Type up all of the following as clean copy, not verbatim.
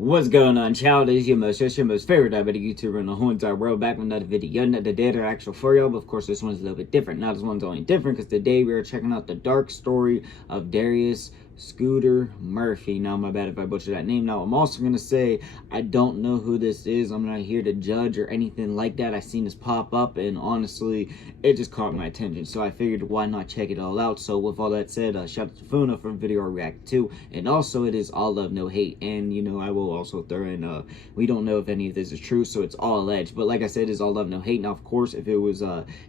What's going on, child? It's your most favorite diabetic YouTuber in the whole entire world, back with another video, another day or actual for y'all. But of course, this one's a little bit different. Now, this one's only different because today we are checking out the dark story of Darius Skudder Murphy. Now, my bad if I butcher that name. Now, I'm also going to say I don't know who this is. I'm not here to judge or anything like that. I seen this pop up, and honestly, it just caught my attention. So I figured, why not check it all out? So with all that said, shout out to Funa for the video I react to. And also, it is all love, no hate. And, you know, I will also throw in, we don't know if any of this is true, so it's all alleged. But like I said, it's all love, no hate. Now, of course, if it was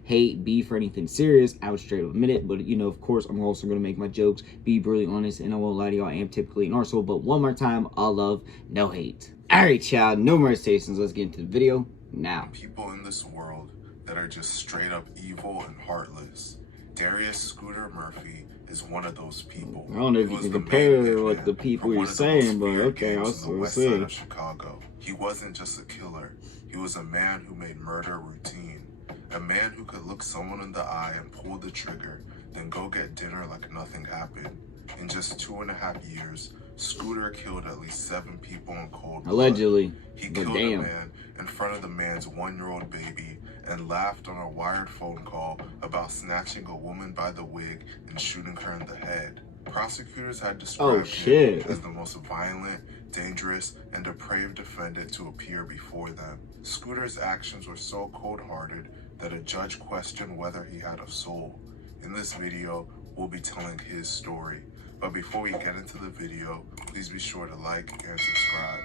hate, beef, or anything serious, I would straight up admit it. But, you know, of course, I'm also going to make my jokes, be brutally honest, and I won't lie to y'all, I am typically an arsehole. But one more time, all love, no hate. Alright, child, no more stations. Let's get into the video now. People in this world that are just straight up evil and heartless. Darius Skudder Murphy is one of those people. I don't know if you can compare what the people you're saying, but okay, I'll see. West side of Chicago. He wasn't just a killer. He was a man who made murder routine. A man who could look someone in the eye and pull the trigger, then go get dinner like nothing happened. In just 2.5 years, Skudder killed at least 7 people in cold blood. Allegedly. He killed a man in front of the man's 1-year-old baby and laughed on a wired phone call about snatching a woman by the wig and shooting her in the head. Prosecutors had described him as the most violent, dangerous, and depraved defendant to appear before them. Skudder's actions were so cold-hearted that a judge questioned whether he had a soul. In this video, we'll be telling his story. But before we get into the video, please be sure to like and subscribe.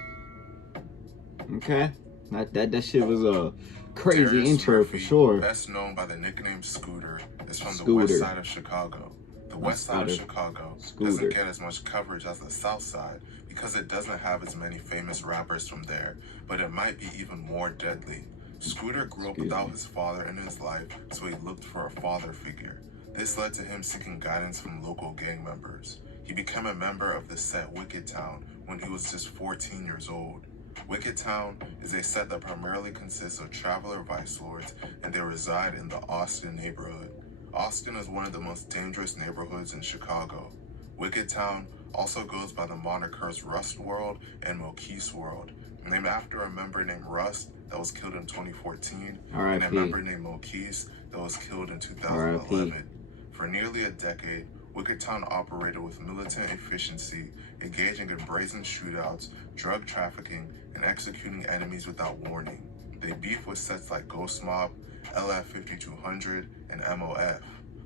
Okay. That shit was a crazy Darius intro Murphy, for sure. best known by the nickname Skudder, is from the west side of Chicago. The west side of Chicago doesn't get as much coverage as the south side because it doesn't have as many famous rappers from there, but it might be even more deadly. Skudder grew up without his father in his life, so he looked for a father figure. This led to him seeking guidance from local gang members. He became a member of the set Wicked Town when he was just 14 years old. Wicked Town is a set that primarily consists of traveler vice lords, and they reside in the Austin neighborhood. Austin is one of the most dangerous neighborhoods in Chicago. Wicked Town also goes by the monikers Rust World and Moquise World, named after a member named Rust that was killed in 2014, and a member named Moquise that was killed in 2011. For nearly a decade, Wicked Town operated with militant efficiency, engaging in brazen shootouts, drug trafficking, and executing enemies without warning. They beef with sets like Ghost Mob, LF 5200, and MOF.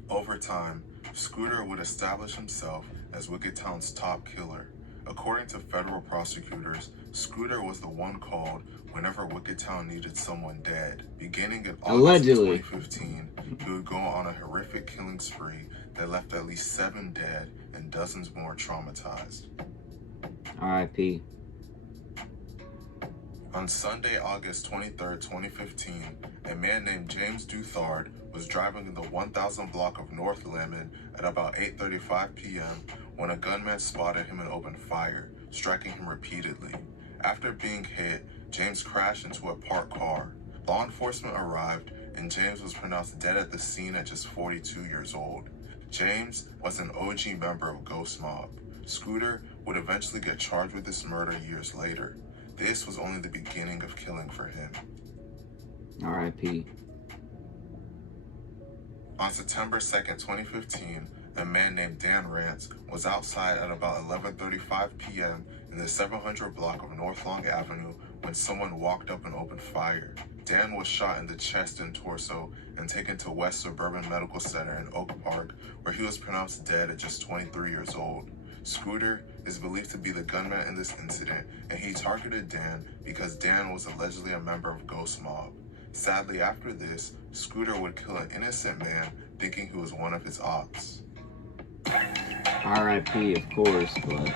Over time, Skudder would establish himself as Wicked Town's top killer. According to federal prosecutors, Skudder was the one called whenever Wicked Town needed someone dead. Beginning in August 2015, he would go on a horrific killing spree that left at least 7 dead and dozens more traumatized. R.I.P. On Sunday, August 23, 2015, a man named James Duthard was driving in the 1000 block of North Lemon at about 8:35 p.m. when a gunman spotted him and opened fire, striking him repeatedly. After being hit, James crashed into a parked car. Law enforcement arrived, and James was pronounced dead at the scene at just 42 years old. James was an OG member of Ghost Mob. Skudder would eventually get charged with this murder years later. This was only the beginning of killing for him. R.I.P. On September 2nd, 2015, a man named Dan Rance was outside at about 11:35 p.m. in the 700 block of North Long Avenue when someone walked up and opened fire. Dan was shot in the chest and torso and taken to West Suburban Medical Center in Oak Park, where he was pronounced dead at just 23 years old. Skudder is believed to be the gunman in this incident, and he targeted Dan because Dan was allegedly a member of Ghost Mob. Sadly, after this, Skudder would kill an innocent man thinking he was one of his ops. R.I.P. of course, but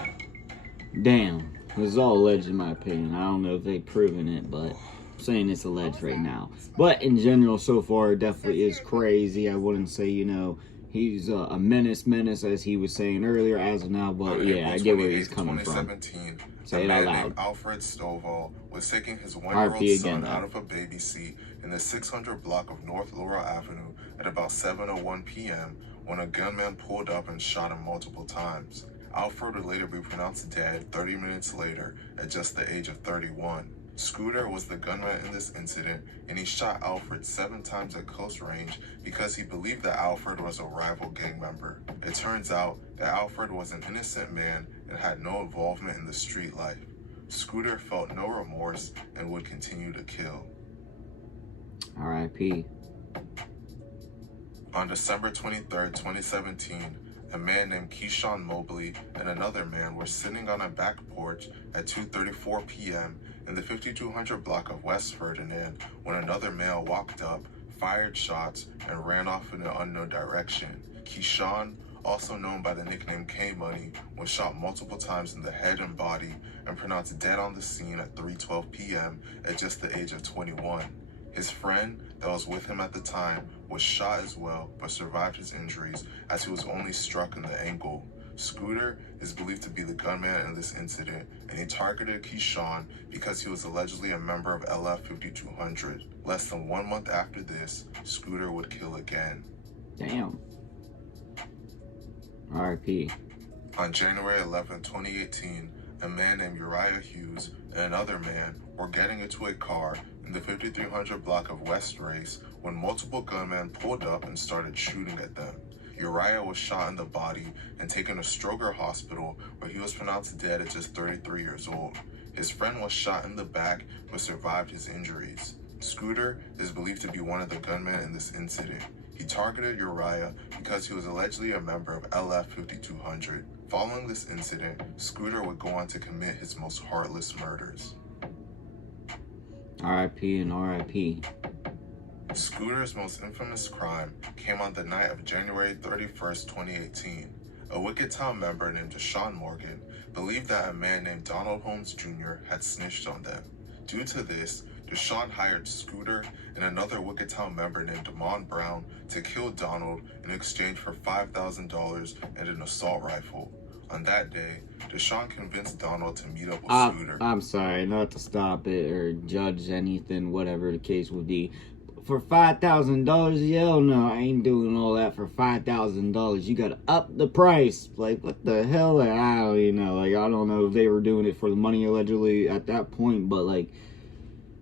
damn, this is all alleged in my opinion. I don't know if they've proven it, but I'm saying it's alleged right now. But in general, so far, it definitely is crazy. I wouldn't say, you know, he's a menace as he was saying earlier as of now, but yeah, I get where he's coming from. Say it out loud. Alfred Stovall was taking his 1-year-old son out of a baby seat in the 600 block of North Laurel Avenue at about 7:01 p.m. when a gunman pulled up and shot him multiple times. Alfred would later be pronounced dead 30 minutes later at just the age of 31. Skudder was the gunman in this incident, and he shot Alfred 7 times at close range because he believed that Alfred was a rival gang member. It turns out that Alfred was an innocent man and had no involvement in the street life. Skudder felt no remorse and would continue to kill. R.I.P. On December 23, 2017, a man named Keyshawn Mobley and another man were sitting on a back porch at 2:34 p.m. in the 5200 block of West Ferdinand when another male walked up, fired shots, and ran off in an unknown direction. Keyshawn, also known by the nickname K-Money, was shot multiple times in the head and body and pronounced dead on the scene at 3:12 p.m. at just the age of 21. His friend that was with him at the time was shot as well, but survived his injuries as he was only struck in the ankle. Skudder is believed to be the gunman in this incident, and he targeted Keyshawn because he was allegedly a member of LF 5200. Less than 1 month after this, Skudder would kill again. Damn. R.I.P. On January 11, 2018, a man named Uriah Hughes and another man were getting into a car in the 5300 block of West Race when multiple gunmen pulled up and started shooting at them. Uriah was shot in the body and taken to Stroger Hospital, where he was pronounced dead at just 33 years old. His friend was shot in the back but survived his injuries. Skudder is believed to be one of the gunmen in this incident. He targeted Uriah because he was allegedly a member of LF 5200. Following this incident, Skudder would go on to commit his most heartless murders. R.I.P. and R.I.P. Skudder's most infamous crime came on the night of January 31st, 2018. A Wicked Town member named Deshaun Morgan believed that a man named Donald Holmes Jr. had snitched on them. Due to this, Deshaun hired Skudder and another Wicked Town member named Damon Brown to kill Donald in exchange for $5,000 and an assault rifle. On that day, Deshaun convinced Donald to meet up with Skudder. I'm sorry, not to stop it or judge anything, whatever the case would be. For $5,000, hell no, I ain't doing all that for $5,000. You gotta up the price. Like, what the hell? I don't even know. Like, I don't know if they were doing it for the money allegedly at that point, but like,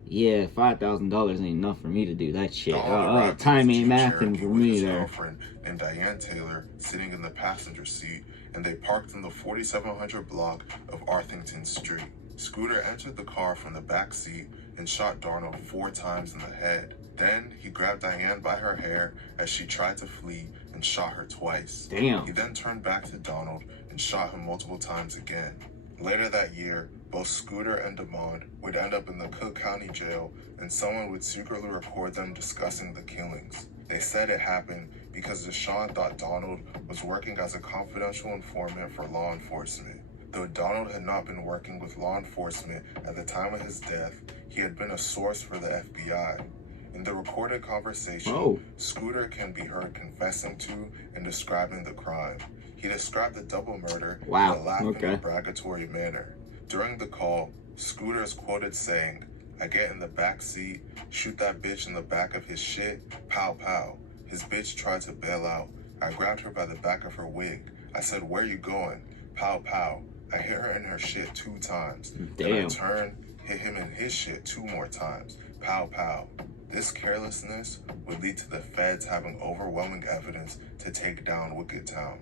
yeah, $5,000 ain't enough for me to do that shit. Time ain't mathing for me there. Girlfriend named Diane Taylor sitting in the passenger seat, and they parked in the 4700 block of Arthington Street. Skudder entered the car from the back seat and shot Donald 4 times in the head. Then he grabbed Diane by her hair as she tried to flee and shot her twice. Damn. He then turned back to Donald and shot him multiple times again. Later that year, both Skudder and Damon would end up in the Cook County Jail, and someone would secretly record them discussing the killings. They said it happened because Deshaun thought Donald was working as a confidential informant for law enforcement. Though Donald had not been working with law enforcement at the time of his death, he had been a source for the FBI. In the recorded conversation, Skudder can be heard confessing to and describing the crime. He described the double murder in a laughing and bragatory manner. During the call, Skudder is quoted saying, "I get in the back seat, shoot that bitch in the back of his shit, pow pow. His bitch tried to bail out. I grabbed her by the back of her wig. I said, 'Where you going?' Pow pow. I hit her in her shit 2 times. Then I turned, hit him in his shit 2 more times. Pow pow." This carelessness would lead to the feds having overwhelming evidence to take down Wicked Town.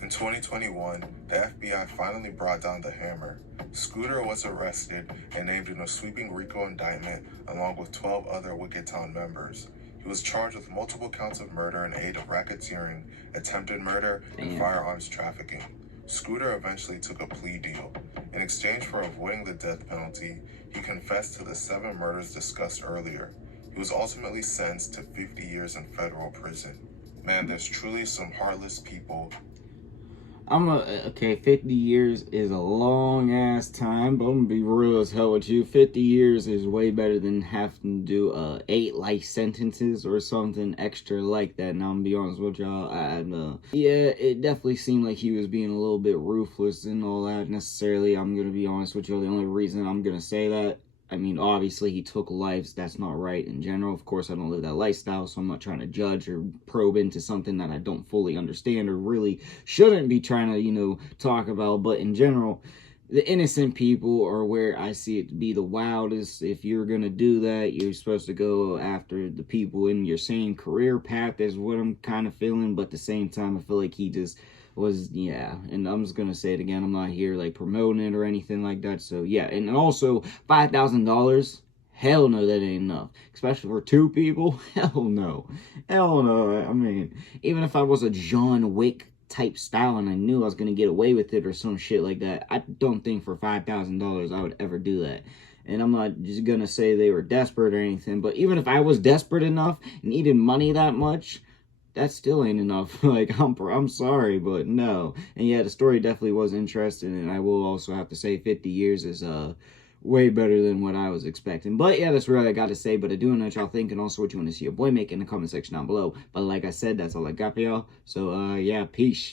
In 2021, the FBI finally brought down the hammer. Skudder was arrested and named in a sweeping RICO indictment along with 12 other Wicked Town members. He was charged with multiple counts of murder in aid of racketeering, attempted murder, and firearms trafficking. Skudder eventually took a plea deal. In exchange for avoiding the death penalty, he confessed to the 7 murders discussed earlier. He was ultimately sentenced to 50 years in federal prison. Man, there's truly some heartless people. Okay, 50 years is a long ass time, but I'm gonna be real as hell with you. 50 years is way better than having to do 8 life sentences or something extra like that. Now I'm gonna be honest with y'all, yeah, it definitely seemed like he was being a little bit ruthless and all that necessarily. I'm gonna be honest with you, the only reason I'm gonna say that, I mean, obviously he took lives. That's not right in general. Of course, I don't live that lifestyle, so I'm not trying to judge or probe into something that I don't fully understand or really shouldn't be trying to, you know, talk about. But in general, the innocent people are where I see it to be the wildest. If you're going to do that, you're supposed to go after the people in your same career path, is what I'm kind of feeling. But at the same time, I feel like he just was, yeah, and I'm just gonna say it again, I'm not here like promoting it or anything like that. So yeah, and also $5,000, hell no, that ain't enough, especially for two people. Hell no, hell no. I mean, even if I was a John Wick type style and I knew I was gonna get away with it or some shit like that, I don't think for $5,000 I would ever do that. And I'm not just gonna say they were desperate or anything, but even if I was desperate enough, needed money that much, that still ain't enough. Like, I'm sorry, but no. And yeah, the story definitely was interesting, and I will also have to say 50 years is way better than what I was expecting. But yeah, that's really I got to say. But I do know what y'all think, and also what you want to see your boy make in the comment section down below. But like I said, that's all I got for y'all. So yeah, peace.